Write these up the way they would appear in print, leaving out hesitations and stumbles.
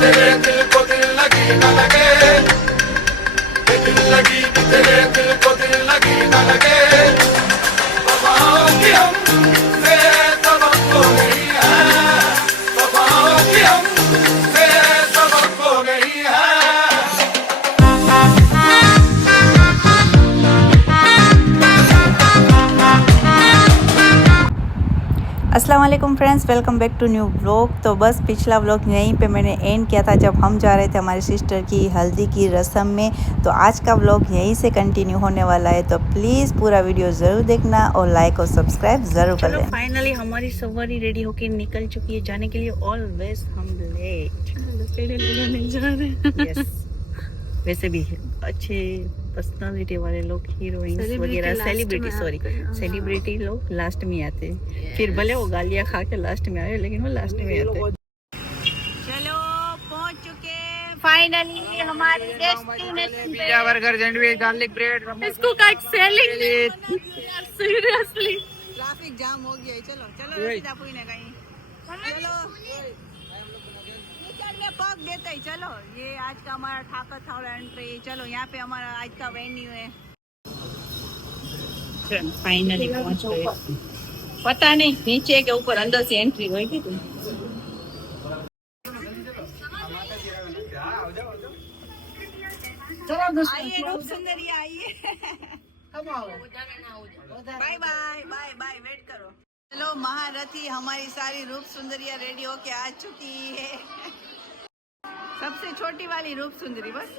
तेरे दिल को दिल लगी न लगे, दिल लगी तेरे दिल को दिल लगी न लगे, की हम से सबक हो गई है, की हम से सबक हो गई है। अस्सलाम वालेकुम friends, welcome back to new vlog. तो बस पिछला व्लॉग यहीं पे मैंने एंड किया था जब हम जा रहे थे हमारी सिस्टर की हल्दी की रस्म में। तो आज का व्लॉग यहीं से कंटिन्यू होने वाला है, तो प्लीज़ पूरा वीडियो ज़रूर देखना और लाइक और सब्सक्राइब ज़रूर कर लेना। फाइनली हमारी सवारी रेडी होकर निकल चुकी है जाने के लिए। ऑलवेज हम लेट नहीं जा रहे। वैसे भी अच्छे पर्सनालिटी वाले लोग, हीरोइंस वगैरह, सेलिब्रिटी लोग लास्ट में आते हैं। फिर भले वो गालियाँ खा के लास्ट में आए, लेकिन वो लास्ट में आते हैं। चलो पहुंच चुके फाइनली हमारे डेस्टिनेशन पे। Pizza, burger, sandwich, garlic bread, इसको काट सेलिंग। सीरियसली ट्रैफिक जाम हो गया है। चलो चलो सीधा पूछने कहीं। चलो पग देते ही। चलो ये आज का हमारा ठाकर थावड़ा एंट्री। चलो यहाँ पे हमारा आज का वेन्यू है। फाइनली पहुंच गए। पता नहीं नीचे के ऊपर अंदर से एंट्री होगी। आइए रूप सुंदरी आइए। Bye bye bye bye, wait करो। चलो महारथी हमारी सारी रूप सुंदरिया रेडी होके आ चुकी है। सबसे छोटी वाली रूप सुंदरी बस।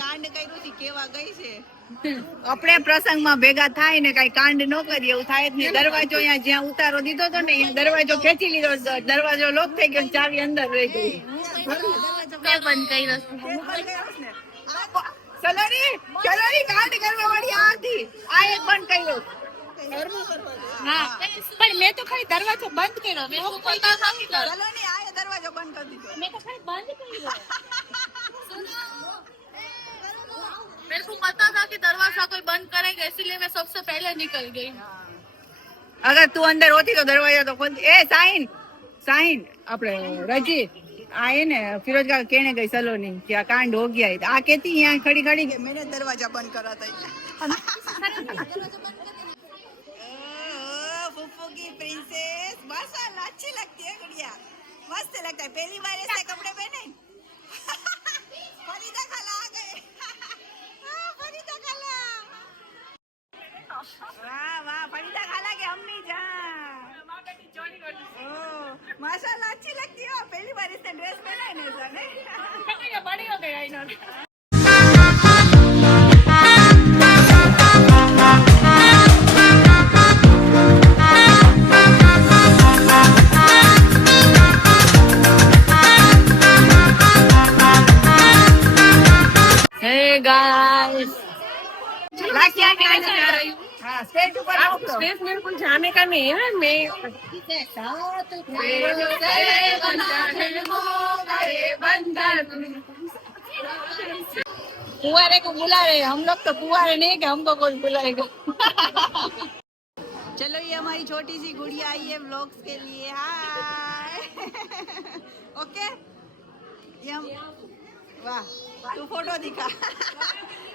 કાંડ કર્યું છે કેવા ગઈ છે। આપણે પ્રસંગમાં ભેગા થાય ને કઈ કાંડ ન કરીએ એવું થાય જ નહીં। દરવાજો અહીંયા જ્યાં ઉતારો દીધો તો ને દરવાજો ખેંચી લીધો, દરવાજો લોક થઈ ગયો, ચાવી અંદર રહી ગઈ। બંધ કર્યો ને। ચલો રી કાંડ કરવા વાળી આ હતી, આ એક બંધ કર્યો। हाँ, पर मैं तो खाली दरवाजा बंद करो। मैं को पता था कि चलो नहीं आए दरवाजा बंद कर दीजिए। मैं तो खाली बंद करो। मेरे को पता था कि दरवाजा कोई बंद करेगा, इसलिए मैं सबसे पहले निकल गई। अगर तू अंदर होती तो दरवाजा तो खोल। ए साइन साइन अपने रजी आए ने फिरोज का कहने गई सलोनी कि आ कांड हो गया है। आ कहती यहाँ खड़ी खड़ी के मैंने दरवाजा बंद करा था। फुफ्फू की प्रिंसेस माशाल्लाह अच्छी लगती है गुड़िया, मस्त लगता है। पहली बार ऐसे कपड़े पहने। फरीदा खाला आ गए। फरीदा खाला, वाह वाह फरीदा खाला के हम नहीं जा। माशाल्लाह अच्छी लगती है। पहली बार ऐसे ड्रेस पहना है ना, बड़ी हो गई इन्होंने। स्पेस मेरे को जाने का नहीं है। मैं पुआरे को बुला रहे, हम लोग तो पुआरे नहीं कि हमको कोई बुलाएगा। चलो ये हमारी छोटी सी गुड़िया आई है व्लॉग्स के लिए। हाय ओके, ये हम वाह तू फोटो दिखा।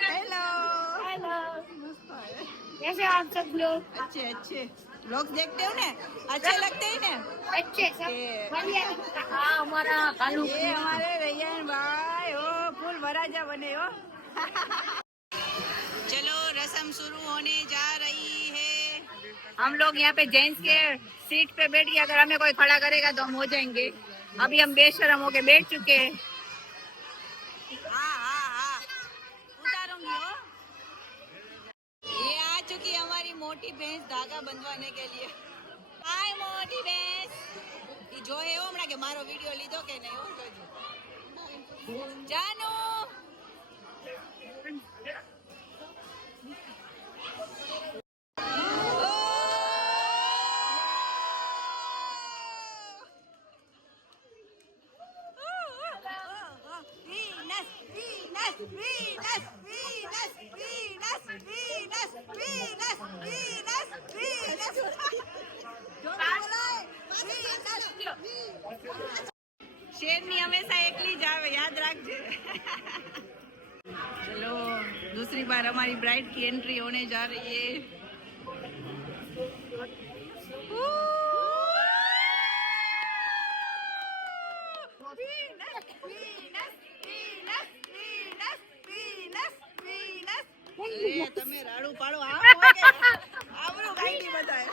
हेलो हेलो, कैसे आप सब लोग? अच्छे अच्छे व्लॉग्स देखते हो ना, अच्छे लगते हैं ना? अच्छे हमारा ये हमारे रैयन भाई ओ फुल वराजा बने हो। चलो रस्म शुरू होने जा रही है। हम लोग यहाँ पे जेंट्स के सीट पे बैठ गए। अगर हमें कोई खड़ा करेगा तो हम हो जाएंगे। अभी हम बेशरम होके बैठ चुके हैं। उतारूंगी हो। ये आ चुकी हमारी मोटी भैंस धागा बंधवाने के लिए। हाय मोटी भैंस, ये जो है वो हमारा के मारो वीडियो लीधो के नहीं हो जानू। शेरनी हमेशा एकली જ આવે, યાદ રાખજે. चलो दूसरी बार हमारी ब्राइड की एंट्री होने जा रही है. તમે રાડું પાડો આવડું ગાઈડી બધાય.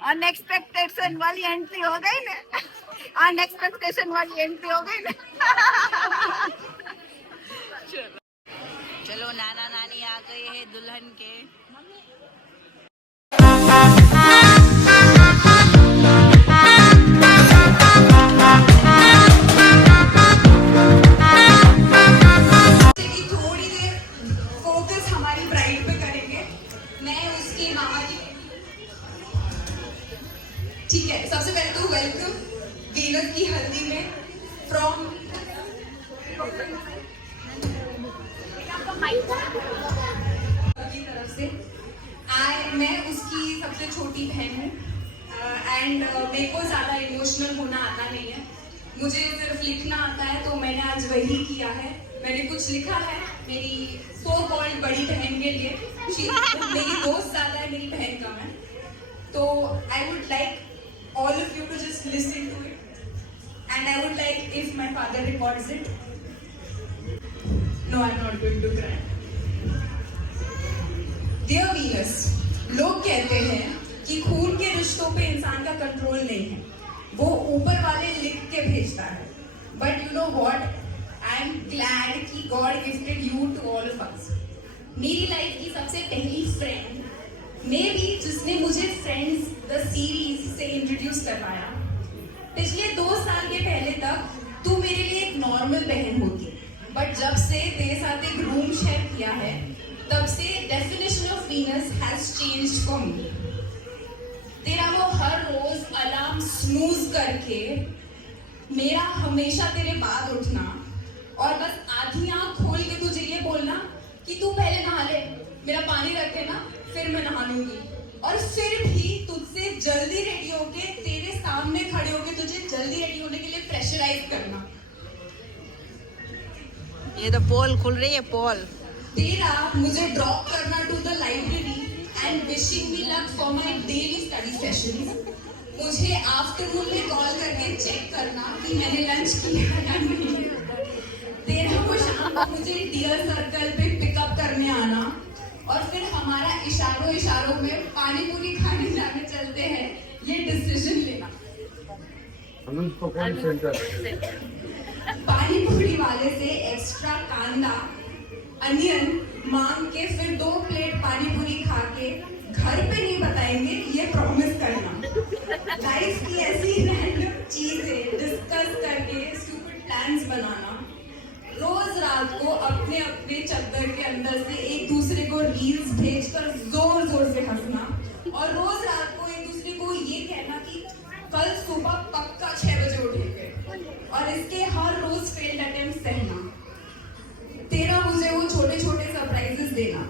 अनएक्सपेक्टेशन वाली एंट्री हो गई ने. अनएक्सपेक्टेशन वाली एंट्री हो गई ने. चलो नाना नानी आ गए हैं दुल्हन के. थोड़ी देर फोकस हमारी ब्राइड पे करेंगे. मैं उसकी मामा जी. ठीक है, सबसे पहले तो वेलकम वीनस की हल्दी में फ्रॉम की तरफ से. मैं उसकी सबसे छोटी बहन हूँ एंड मेरे को ज़्यादा इमोशनल होना आता नहीं है. मुझे सिर्फ लिखना आता है, तो मैंने आज वही किया है. मैंने कुछ लिखा है मेरी सो कॉल्ड बड़ी बहन के लिए. मेरी दोस्त ज़्यादा है, मेरी बहन कम है. तो I would like all of you to just listen to it, and I would like if my father records it. No, I'm not going to cry. Dear Venus, लोग कहते हैं कि खून के रिश्तों पे इंसान का कंट्रोल नहीं है, वो ऊपर वाले लिख के भेजता है. But you know what? I am glad कि God gifted you to all of us. मेरी लाइफ की सबसे पहली फ्रेंड मे भी जिसने मुझे फ्रेंड्स द सीरीज से इंट्रोड्यूस करवाया. पिछले 2 साल के पहले तक तू मेरे लिए एक नॉर्मल बहन होती, बट जब से तेरे साथ एक रूम शेयर किया है तब से definition of Venus has changed for me. तेरा वो हर रोज अलार्म स्नूज करके मेरा हमेशा तेरे बाद उठना और बस आधी आंख खोल के तुझे ये बोलना कि तू पहले नहा ले, मेरा पानी रख के ना, फिर मैं नहा लूंगी. और फिर भी तुझसे जल्दी रेडी होके तेरे सामने खड़े होके तुझे जल्दी रेडी होने के लिए प्रेशराइज करना. ये तो पोल खुल रही है, पोल. तेरा मुझे ड्रॉप करना to the library and wishing me luck for my daily study sessions. मुझे आफ्टरनून में कॉल करके चेक करना कि मैंने लंच किया या नहीं. तेरा वो शाम को मुझे डियर सर्कल पे पिकअप करने आना और फिर हमारा इशारों में पानी पूरी खाने जाने चलते हैं, ये डिसीजन लेना. पानी पूरी वाले से एक्स्ट्रा कांदा अनियन मांग के फिर 2 प्लेट पानी पूरी खा के घर पे नहीं बताएंगे, ये प्रॉमिस करना. लाइफ की ऐसी रैंडम चीजें डिस्कस करके स्टूपिड प्लान्स बनाना. रोज रात को अपने अपने चद्दर के अंदर से एक दूसरे को रील्स भेजकर जोर जोर से हंसना और रोज रात को एक दूसरे को ये कहना कि कल सुबह पक्का 6 बजे उठेंगे और इसके हर रोज फेल्ड अटेम्प्ट सहना. तेरा मुझे वो छोटे छोटे सरप्राइजेस देना.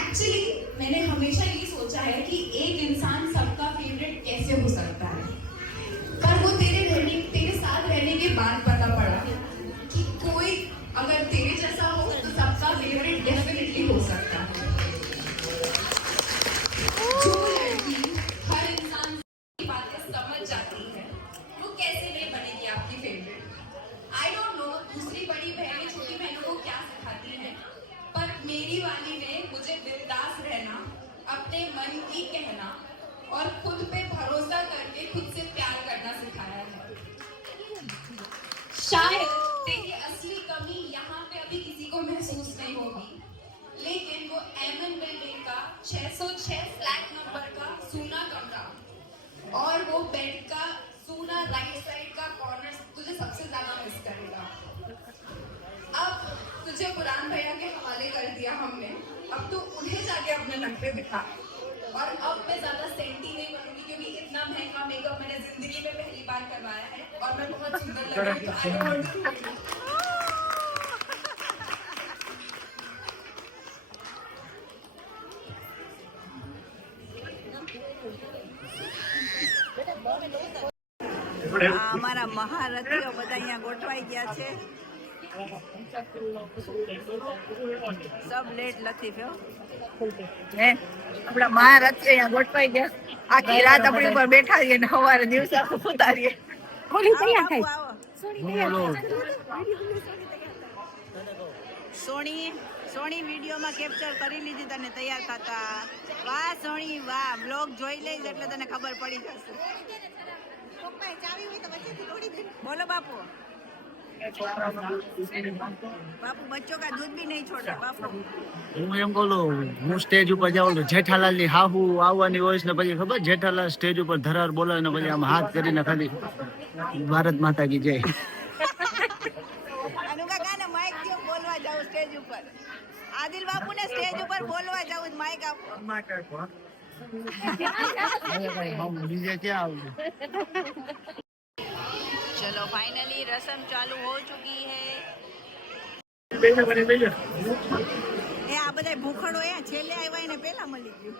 एक्चुअली मैंने हमेशा ये सोचा है कि एक इंसान सबका फेवरेट कैसे हो सकता है, पर वो तेरे साथ रहने के बाद पता पड़ा कि कोई अगर तेरे जैसा हो तो सबका फेवरेट डेफिनेटली हो सकता है. जो लड़की हर इंसान की बातें समझ जाती है वो कैसे नहीं बनेगी आपकी फेवरेट. आई डोंट नो दूसरी बड़ी बहनें छोटी बहनों को क्या सिखाती हैं, पर मेरी वाली ने मुझे बिंदास रहना, अपने मन की कहना और खुद पे भरोसा करके खुद से प्यार करना सिखाया है. शायद तेरी असली कमी यहाँ पे अभी किसी को महसूस नहीं होगी, लेकिन वो एमन बिल्डिंग का 606 फ्लैट नंबर का सूना कमरा और वो बेड का सूना राइट साइड का कॉर्नर तुझे सबसे ज्यादा मिस करेगा. अब तुझे पुरान भैया के हवाले कर दिया हमने, अब तू उन्हें जाके अपने नखरे दिखा. और अब मैं ज्यादा सेंटी नहीं बनूंगी इतना महंगा मेकअप मैंने जिंदगी में पहली बार करवाया है और मैं बहुत सुंदर लग रही हूँ। आई वांट टू અમારા મહારથીઓ બધા અહીંયા ગોઠવાઈ ગયા છે. સબ લેટ લતીફ હે આપણા મહારથીઓ અહીંયા ગોઠવાઈ ગયા. આખી રાત આપણી ઉપર બેઠા રહીએ ને સવારે દિવસે આખું ઉતારીએ. સોણી વિડીયોમાં કેપ્ચર કરી લીધી તને તૈયાર થતા. વાહ સોણી વાહ, બ્લોગ જોઈ લઈશ એટલે તને ખબર પડી જશે. બોલો બાપુ. બાપુ બચ્ચો કા દૂધ ભી નહીં છોડે બાપુ. હું એમ બોલું, હું સ્ટેજ ઉપર જાઉં તો જેઠાલાલ ની હાહુ આવવાની હોય ને પછી ખબર જેઠાલાલ સ્ટેજ ઉપર ધરાર બોલાવે ને પછી આમ હાથ કરીને ખાલી ભારત માતા કી જય. અનુકા કાને માઈક દો, બોલવા જાવ સ્ટેજ ઉપર. આદિલ બાપુ ને સ્ટેજ ઉપર બોલવા જાવ, માઈક આપો. બીજે ક્યાં આવું? चलो फाइनली रस्म चालू हो चुकी है. એ આ બધા ભૂખડો એ છેલ્લે આવ્યા એને પેલા મળી ગયું.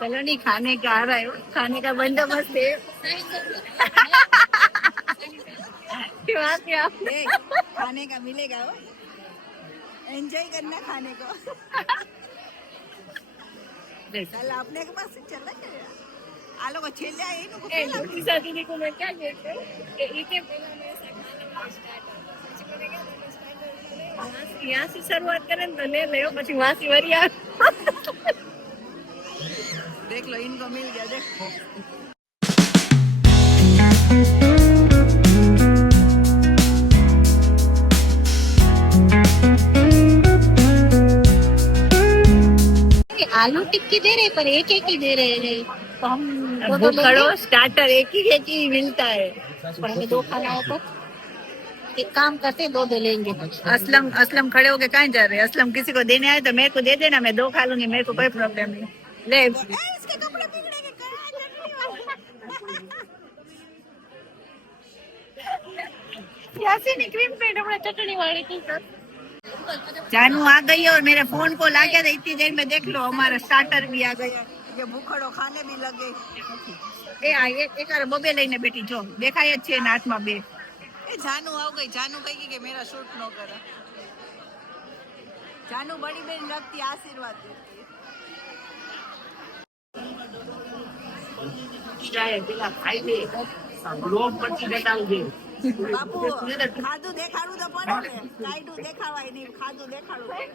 ચલો ની ખાને કા આ रहा है, खाने का बंदोबस्त है. खाने का मिलेगा हो, एंजॉय करना खाने को. चल अपने के पास चला गया. आ लोग छेले आए इनको पेला शादी को मैं क्या कहते हैं इनके यहाँ से शुरुआत करें तो ले लो પછી વાસી વરિયા. देख लो इनको मिल गया. देखो आलू टिक्की दे रहे पर एक ही दे रहे हैं तो हम भूखड़ो स्टार्टर एक ही मिलता है. पर हमें 2 खाना है तो एक काम करते 2 दे लेंगे. असलम खड़े होके कहाँ जा रहे हैं? असलम किसी को देने आए तो मेरे को दे देना, मैं 2 खा लूंगी, मेरे को कोई प्रॉब्लम नहीं. ले इसके कपड़े बिगड़ेंगे. यासीन क्रीम पेंट हमारा चटनी वाली थी सर. जानू आ गई और मेरे फोन को ला गया था इतनी देर में. देख लो हमारा स्टार्टर भी आ गया. ये भूखड़ो खाने भी लगे. ए आ एक बबे લઈને બેઠી જો, દેખાય જ છે એના હાથમાં બે. એ जानू आ गई. जानू कही कि मेरा शूट न करा. जानू बड़ी बहन लगती, आशीर्वाद देती. ચાય પેલા ખાઈ લે બ્લોગ પછી દેખાડજે. બાપુ ખાધું દેખાડવું તો પડે ને. કાયડું દેખાવાય નહીં, ખાધું દેખાડવું પડે.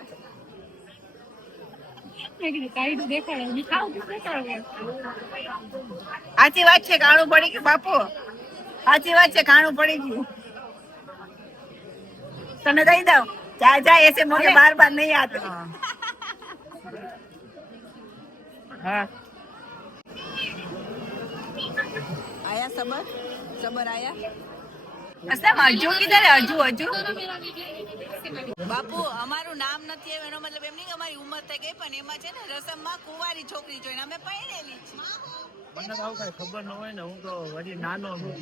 સાચી વાત છે, કાણું પડી ગયું બાપુ. સાચી વાત છે, કાણું પડી ગયું. તમે દઈ દો. જા જા એસે મોકે બાર બાર નહીં આતે. હા આયા સબર સબર આયા. અસલમ હજુ કિધર હે? હજુ બાપુ અમારું નામ નથી આવ્યું એનો મતલબ એમ નહીં કે અમારી ઉંમર થઈ ગઈ, પણ એમાં છે ને રસમમાં કુંવારી છોકરી જોઈને અમે પરણેલી છે. મને આવું કઈ ખબર ન હોય ને, હું તો હજી નાનો છું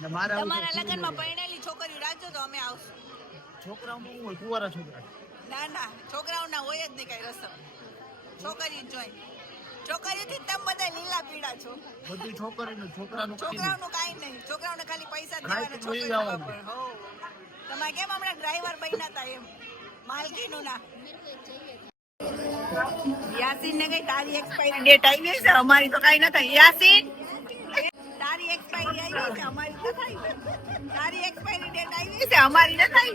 ને મારા તમારા લગ્નમાં પરણેલી છોકરીઓ રાખજો તો અમે આવશું. છોકરા હું હોય કુંવારા છોકરા. ના ના, છોકરાઓ ના હોય જ નહીં કઈ રસમ. છોકરી જ જોઈ. છોકરીઓથી તમે બધા લીલા પીળા છો. બધી છોકરીનું છોકરાનું છોકરાઓનું કાઈ નહીં. છોકરાઓને ખાલી પૈસા જ દેવાના. જોઈ છોકરીઓ આવવાનું. વાપર. હો તમારે કેમ હમણાં ડ્રાઈવર બન્યા હતા એમ માલકીનું ના. યાસીન ને કઈ તારી એક્સપાયરી ડેટ આવી છે, અમારી તો કઈ નથી. યાસીન તારી એક્સપાયરી આવી છે, અમારી તો થઈ. તારી એક્સપાયરી ડેટ આવી છે, અમારી ન થઈ.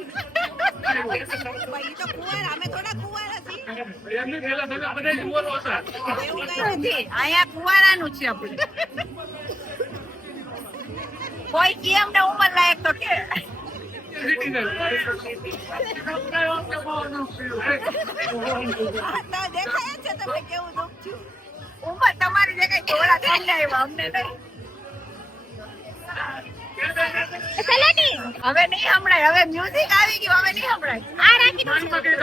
ભાઈ તો કુંવાર, અમે થોડા કુંવાર હતી. એવું કઈ નથી, અહીંયા કુંવારાનું છે આપણે. કોઈ કેમ ને ઉંમર લાયક તો કે તો દેખાય છે તમે કેવું દુઃખ છું. ઉંમર તમારી જગ્યાએ થોડા થઈને આવ્યા, અમને નહીં. હવે નહીં સંભળાય. હવે મ્યુઝિક આવી ગયું, હવે નહીં સંભળાય. આ રાખી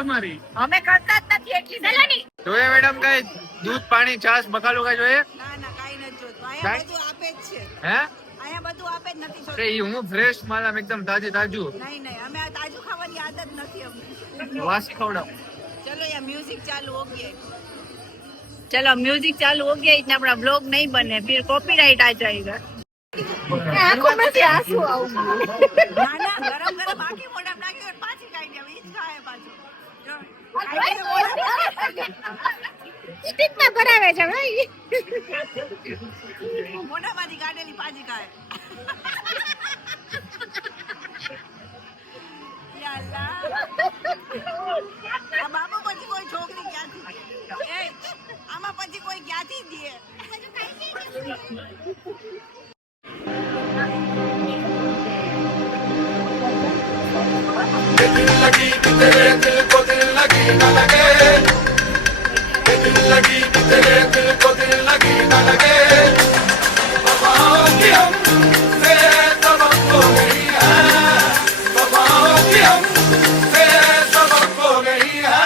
તમારી અમે કરતા જ નથી એટલી. જોઈએ મેડમ કઈ દૂધ પાણી છાશ બકાલું કઈ જોઈએ? ના ના કાઈ નથી અહીંયા બધું આપે જ છે. હે અહીંયા બધું આપે જ નથી. અરે ઈ હું ફ્રેશ માલ આમ એકદમ તાજું નહીં અમે આ તાજું ખાવાની આદત નથી અમને. વાસી ખવડાવ चलो यार म्यूजिक चालू हो गया. चलो म्यूजिक चालू हो गया इतना अपना ब्लॉग नहीं बने फिर कॉपीराइट आ जाएगा. आंखों में से आंसू आऊंगा. ना ना गरम गरम आंखें मोटा નાખી और પાછી કાઢી હવે ઈ જ ખાય પાછું. સ્ટીક માં ભરાવે છે ભાઈ. મોઢામાંથી કાઢેલી પાછી ખાય. યાલ્લા આ બાબુ પછી કોઈ છોકરી ક્યાંથી દે? એ આમાં પછી કોઈ ક્યાંથી દે? दिल लगी कि तेरे दिल को दिल लगी न लगे दिल लगी कि तेरे दिल को दिल लगी न लगे वफाओं की हमसे सबक हो गई है वफाओं की हमसे सबक हो गई है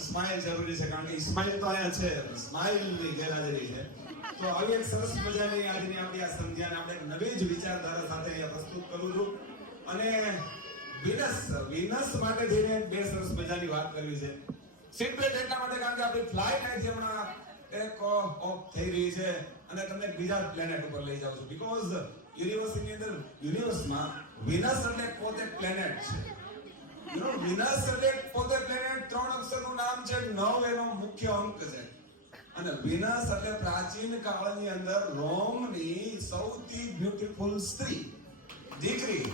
સ્માઇલ જરૂરી છે કારણ કે સ્માઇલ તો આયા છે સ્માઇલની ગેરહાજરી છે તો આવી એક સરસ મજાની આજની આપણી આ સંધ્યાને આપણે એક નવી જ વિચારધારા સાથે અહીંયા પ્રસ્તુત કરું છું અને વિનસ માટે જઈને બે સરસ મજાની વાત કરવી છે સિમ્પલ એટલા માટે કારણ કે આપણી ફ્લાઇટ અહીંથી હમણાં એક ઓફ થઈ રહી છે અને તમને બીજા પ્લેનેટ ઉપર લઈ જાઉં છું બીકોઝ યુનિવર્સની અંદર યુનિવર્સમાં વિનસ એટલે પોતે પ્લેનેટ છે વિનસ એટલે પોતે પ્લેનેટ 3 અક્ષરનું નામ છે 9 એનો મુખ્ય અંક છે અને વિનસ એટલે પ્રાચીન કાળની અંદર રોમની સૌથી બ્યુટીફુલ સ્ત્રી દીકરી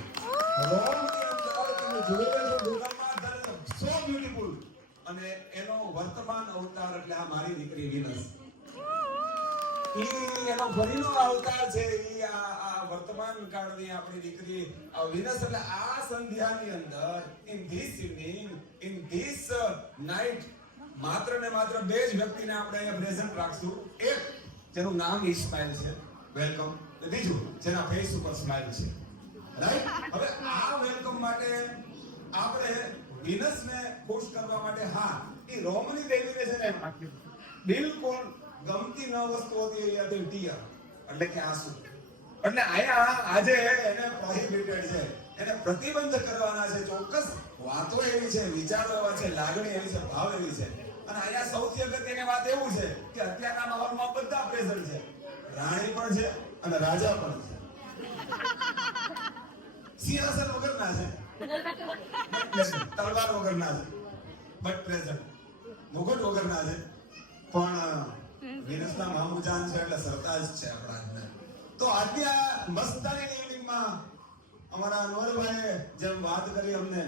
રોમની અંદર તમે જોયું છે દુર્ગામાં સો બ્યુટીફુલ અને એનો વર્તમાન અવતાર એટલે આ મારી દીકરી વિનસ એનો ફરીનો અવતાર છે ઈ આ વર્તમાન કાળની આપણી દીકરી વિનસ એટલે આ સંધ્યાની અંદર in this evening in this night માત્ર ને માત્ર બે જ વ્યક્તિને આપણે અહીંયા પ્રેઝન્ટ રાખશું એક જેનું નામ ઇસ્માઇલ છે વેલકમ અને બીજું જેના ફેસ ઉપર સ્માઇલ છે રાઈટ હવે આ વેલકમ માટે આપણે વિનસને ખુશ કરવા માટે હા એ રોમની દેવીને છે ને બિલકુલ ગમતી ન વસ્તુ હતી એ હતી ટીયર એટલે કે આંસુ એટલે આયા આજે એને પ્રોહિબિટેડ છે એને પ્રતિબંધ કરવાના છે ચોક્કસ વાતો એવી છે વિચારો એવા છે લાગણી એવી છે ભાવ એવી છે અને આયા સૌથી અગત્યની વાત એવું છે કે અત્યારના માહોલમાં બધા પ્રેઝન્ટ છે રાણી પણ છે અને રાજા પણ છે સિંહાસન વગરના છે તલવાર વગરના છે બટ પ્રેઝન્ટ મુગટ વગરના છે પણ વિનસના મામુજાન છે એટલે સરતાજ છે આપણા તો આજની આ મસ્તાની ઇવનિંગમાં અમારા અનવરભાઈએ જેમ વાત કરી અમને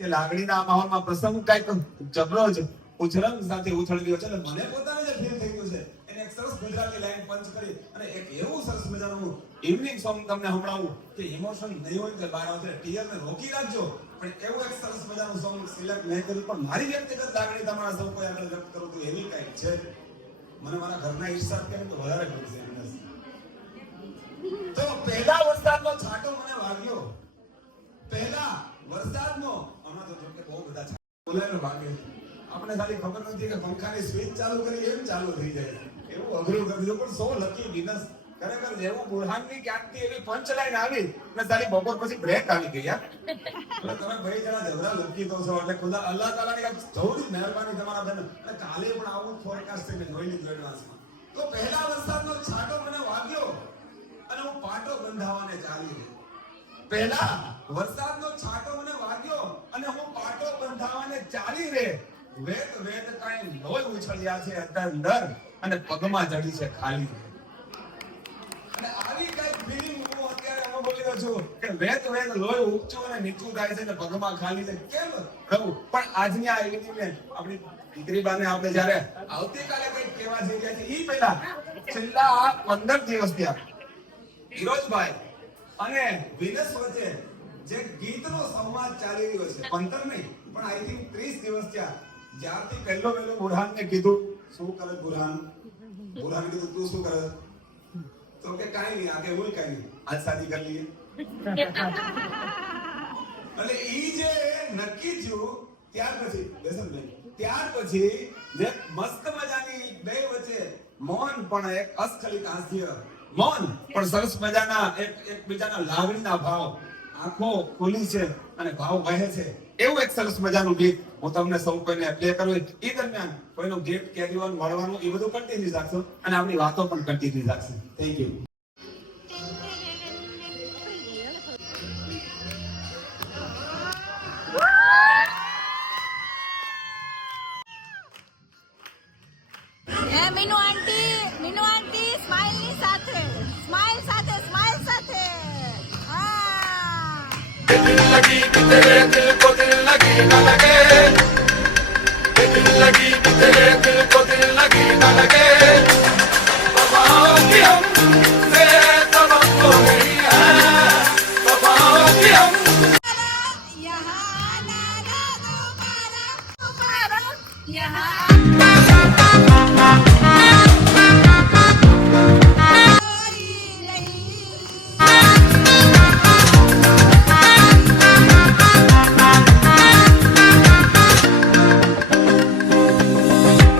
કે લાગણીના માહોલમાં પ્રસંગ કઈક જબરો જ ઉછરંગ સાથે ઉછળી રહ્યો છે એટલે મને પોતાને જે ફીલ થઈ ગયું છે એને એક સરસ ગુજરાતી લાઈન પંચ કરી અને એક એવું સરસ મજાનું ઇવનિંગ સોંગ તમને સંભળાવું કે ઇમોશન નહીં હોય તો બહાર આવશે ટીયરને રોકી રાખજો પણ એવું એક સરસ મજાનું સોંગ સિલેક્ટ નહીં કર્યું પણ મારી વ્યક્તિગત લાગણી તમારા સૌ કોઈ આગળ વ્યક્ત કરું તો એવી કઈક છે મને મારા ઘરના હિસાબ કેમ તો વધારે ગમશે તો પહેલા વરસાદનો છાંટો મને વાગ્યો પહેલા વરસાદનો આમાં તો જો કે બહુ બધા બોલાયનો વાગ્યો આપણે સારી ખબર નથી કે પંખાની સ્વિચ ચાલુ કરી એમ ચાલુ થઈ જાય એવું અઘરું કર્યું પણ સો લકી વિનસ ખરેખર જેવું બુરહાનની ક્યાંકથી એવી પંચ લાઈન આવી ને સારી બપોર પછી બ્રેક આવી ગઈ યાર એટલે તમે ભાઈ જણા જબરા લકી તો છો એટલે ખુદા અલ્લાહ તાલાની એક થોડી મહેરબાની તમારા બેન અને કાલે પણ આવું ફોરકાસ્ટ છે મેં જોઈ લીધું એડવાન્સમાં તો પહેલા વરસાદનો છાંટો મને વાગ્યો અને હું પાટો બંધાવાને ચાલી રહ્યો પહેલા વરસાદનો છાંટો મને વાગ્યો અને હું પાટો બંધાવાને ચાલી રે વેત વેત કાઈ લોહી ઉછળ્યા છે અંદર અને પગમાં ચડી છે ખાલી અને આવી કઈ ફીલિંગ હું અત્યારે અનુભવી રહ્યો છું કે વેત વેત લોહી ઊંચું અને નીચું થાય છે અને પગમાં ખાલી છે કેમ પ્રભુ પણ આજની આ ઇવનિંગને આપણી દીકરી બાને આપણે જ્યારે આવતીકાલે કંઈક કહેવા જઈ રહ્યા છે ઈ પહેલા છેલ્લા 15 દિવસ થયા હિરોજભાઈ અને વિનસ વચ્ચે જે ગીતનો સંવાદ ચાલી રહ્યો છે 15 નહીં પણ આઈ થિંક 30 દિવસ થયા જ્યારથી પહેલો બુરહાનને કીધું શું કરે બુરહાન કીધું તું શું કરે તો કે કાઈ નહીં આગે હું કાઈ નહીં આજ શાદી કરી લઈએ એટલે ઈ જે નક્કી થયું ત્યાર પછી બેસનભાઈ ત્યાર પછી જે મસ્ત મજાની બે વચ્ચે મૌન પણ એક અસ્ખલિત હાસ્ય મૌન પણ સરસ મજાના એક બીજાના લાગણીના ભાવ આંખો ખુલી છે અને ભાવ વહે છે એવું એક સરસ મજાનું ગીત હું તમને સૌ કોઈને પ્લે કરું એ દરમિયાન કોઈનું ગીત કેરીઓન વળવાનું એ બધું કન્ટિન્યુ રાખશો અને આપણી વાતો પણ કન્ટિન્યુ રાખશે thank you Meenu aunty smile ની સાથે સ્માઈલ સાથે હા दिल लगी कि तेरे दिल को दिल लगी न लगे दिल लगी कि तेरे दिल को दिल लगी न लगे वफाओं की हमसे तवक्को नहीं है वफाओं की हम यहाँ नाना दोबारा यहाँ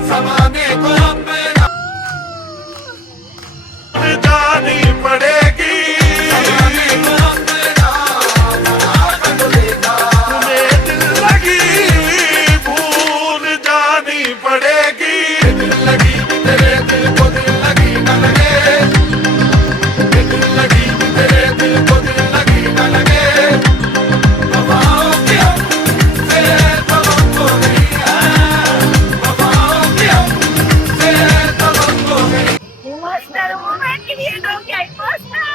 ज़माने को अपना जानी पड़ेगी ज़माने को अपना बना देगा तुम्हें दिल लगी भूल जानी पड़ेगी दिल लगी तेरे दिल को दिल लगी न लगे दिल लगी तेरे दिल को दिल लगी न लगे वफाओं की हमसे तवक्को नहीं है वफाओं की हमसे तवक्को नहीं पोस्टर मोमेंट के लिए लोग क्या poster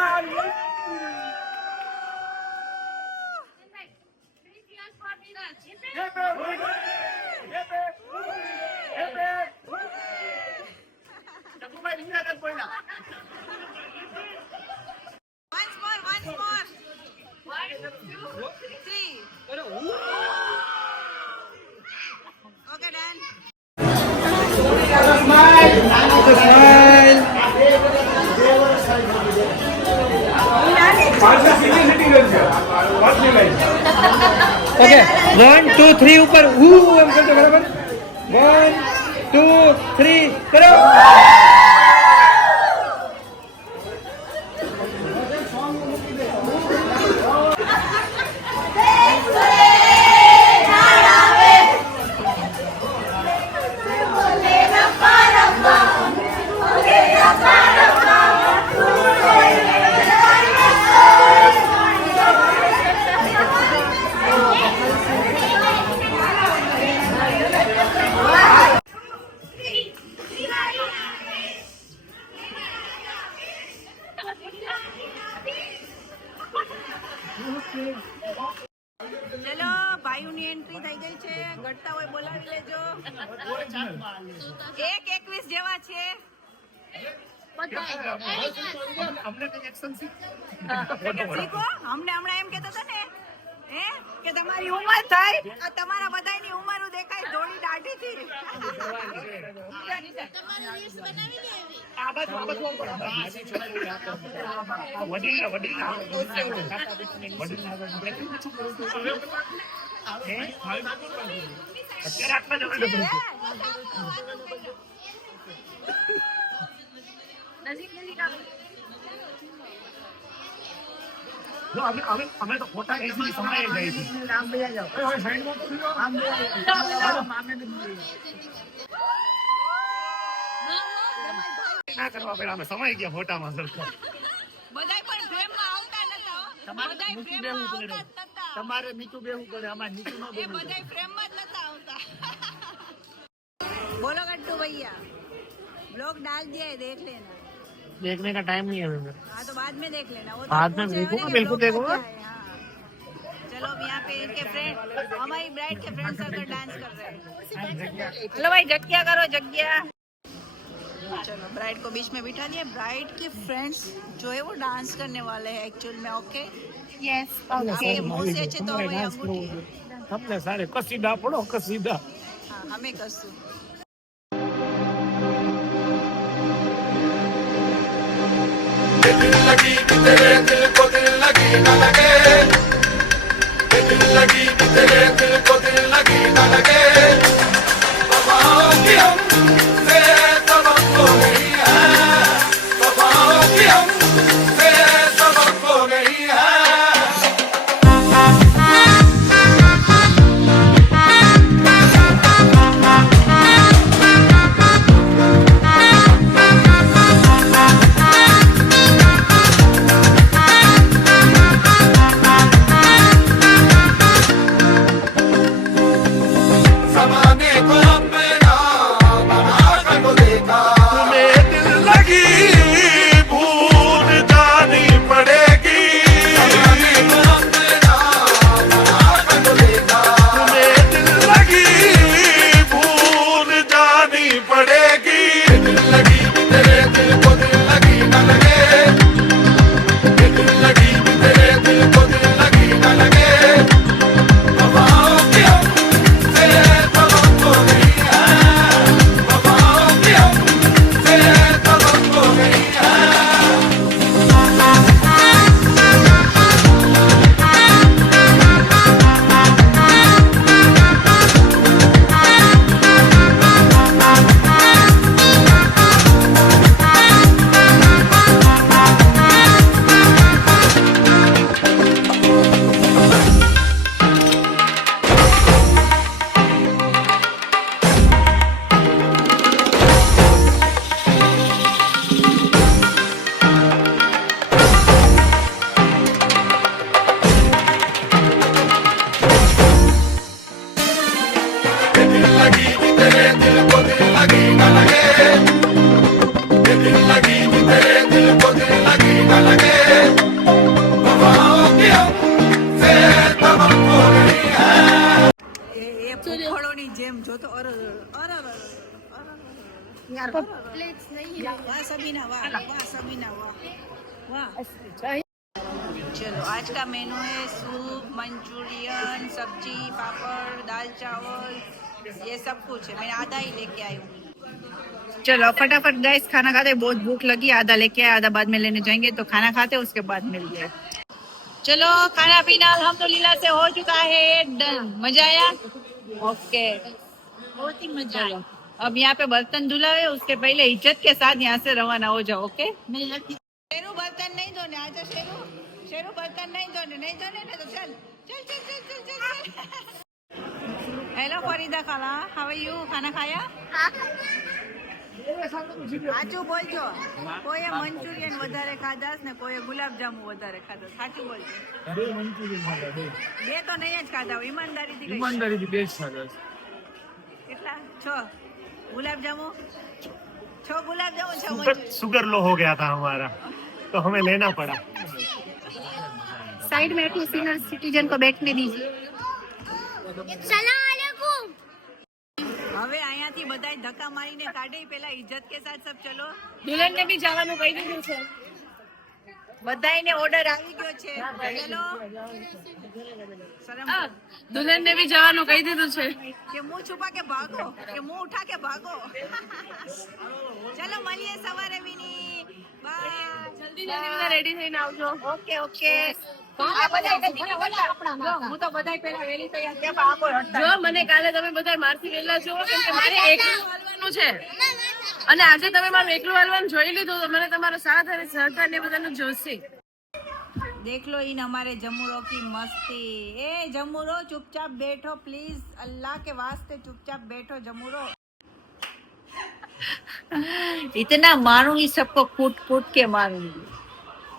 Once more, once more. 1, 2, 3. Okay, done. Okay 1 2 3 ઉપર એમ કરજો બરાબર 1 2 3 કરો ચલો ભાઈઓની એન્ટ્રી થઈ ગઈ છે. ઘટતા હોય બોલાવી લેજો. 1:21 જેવા છે. શીખો. અમને હમણાં એમ કહેતા હતા ને કે તમારી ઉંમર થાય આ તમારા બધાની ઉંમર દેખાય ધોળી દાઢીથી. અમે તો ફોટા એસી સમય જાય છે ના કરવા પેલા અમે સમય ગયા ફોટામાં સરખા બધાય પણ ફ્રેમમાં આવતા નતા હો. બધાય ફ્રેમમાં આવતા જ નતા. તમારે નીચું બેહવું પડે, અમારે નીચું ન એ બેહવું પડે. બધાય ફ્રેમમાં જ નતા આવતા. बोलो गट्टू भैया ब्लॉग डाल दिया है देख लेना. देखने का टाइम नहीं है हमें हाँ तो बाद में देख लेना. वो बाद में पूछे हो देखूंगा, ना कि बिल्कुल vlog देखूंगा. का क्या है, हाँ. चलो अब यहाँ पे इनके फ्रेंड हमारी ब्राइड के फ्रेंड सर्कल डांस कर रहे हैं. चलो भाई जग्या करो जग्या. चलो ब्राइड को बीच में बिठा दिया. ब्राइड के फ्रेंड्स जो है वो डांस करने वाले हैं एक्चुअल में. ओके यस आपके मुंह से अच्छे तो हमें अंगूठी. हमने सारे कसीदा पढ़ो कसीदा हाँ हमें कसू. दिल लगी कि तेरे दिल को दिल लगी न लगे दिल लगी कि तेरे दिल को दिल लगी न लगे वफाओं की हमसे सबक तो नहीं है वफाओं की हमसे सबक तो नहीं है ज़माने को अपना बना तो और यार प्लेट्स नहीं है वाह सबीना वाह वाह सबीना वाह वाह चलो आज का मेनू है सूप मंचूरियन सब्जी पापड़ दाल चावल ये सब कुछ है मैं आधा ही लेके आई हूँ चलो फटाफट गाइस खाना खाते बहुत भूख लगी आधा लेके आए आधा बाद में लेने जाएंगे तो खाना खाते उसके बाद मिलते हैं चलो खाना पीना अल्हम्दुलिल्लाह से हो चुका है डन मजा आया ओके बहुत ही मजा आया अब यहाँ पे बर्तन धुला है उसके पहले इज्जत के साथ यहाँ से रवाना हो जाओ ओके शेरू बर्तन नहीं धोने आजा शेरू शेरू बर्तन नहीं धोने ना तो चल चल चल चल चल चल हेलो फरीदा खाला हाउ आर यू खाना खाया સાચું બોલજો કોઈએ મંચુરિયન વધારે ખાધાસ ને કોઈએ ગુલાબજાંબુ વધારે ખાધાસ સાચું બોલજો બે તો નહીં જ ખાધા હોય ઈમાનદારીથી બે જ ખાધા કેટલા 6 गुलाबजामुन 6 गुलाबजामुन 6 शुगर लो हो गया था हमारा तो हमें लेना पड़ा साइड में टू सीनियर सिटीजन को बैठने दीजिए હવે અહીંયાથી બધાય ધક્કા મારીને કાઢે પહેલા ઇજ્જત કે સાથ સબ ચલો दुल्हन ने भी જવાનું કહી દીધું છે બધાયને ઓર્ડર આવી ગયો છે ચલો શરમ दुल्हन ने भी જવાનું કહી દીધું છે કે મુંહ છુપા કે ભાગો કે મુંહ ઉઠા કે ભાગો ચલો મળીએ સવારે વિની બાય જલ્દી જલ્દી રેડી થઈને આવજો ઓકે ઓકે આ બધા હું તો બધાય પહેલા વેલી તૈયાર કે બાપો જો મને કાલે તમે બધા મારથી વેલા જુઓ કેમ કે મારે એકલું હાલવાનું છે અને આજે તમે મારું એકલું હાલવાનું જોઈ લીધું તો મને તમારો સાથ અને સહકાર ને બધાનું જોશે देख लो इन हमारे जम्मूरो की मस्ती ए जम्मूरो चुपचाप बैठो प्लीज अल्लाह के वास्ते चुपचाप बैठो जम्मूरो इतना मारूंगी सबको कूट कूट के मारूंगी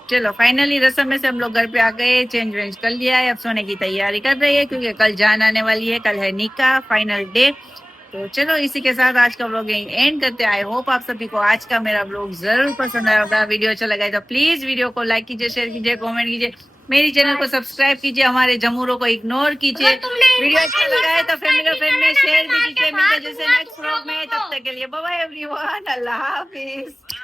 चलो फाइनली रस्म में से हम लोग घर पे आ गए चेंज वेंज कर लिया है अब सोने की तैयारी कर रही है क्योंकि कल जान आने वाली है कल है निकाह फाइनल डे तो चलो इसी के साथ आज का व्लॉग यहीं एंड करते हैं आई होप आप सभी को आज का मेरा व्लॉग जरूर पसंद आया होगा वीडियो अच्छा लगा है तो प्लीज वीडियो को लाइक कीजिए शेयर कीजिए कमेंट कीजिए मेरी चैनल को सब्सक्राइब कीजिए हमारे जम्मूरों को इग्नोर कीजिए वीडियो अच्छा लगा है तो फैमिली फ्रेंड में शेयर भी कीजिए मिलते हैं जैसे नेक्स्ट व्लॉग में तब तक के लिए बाय बाय एवरीवन अल्लाह हाफिज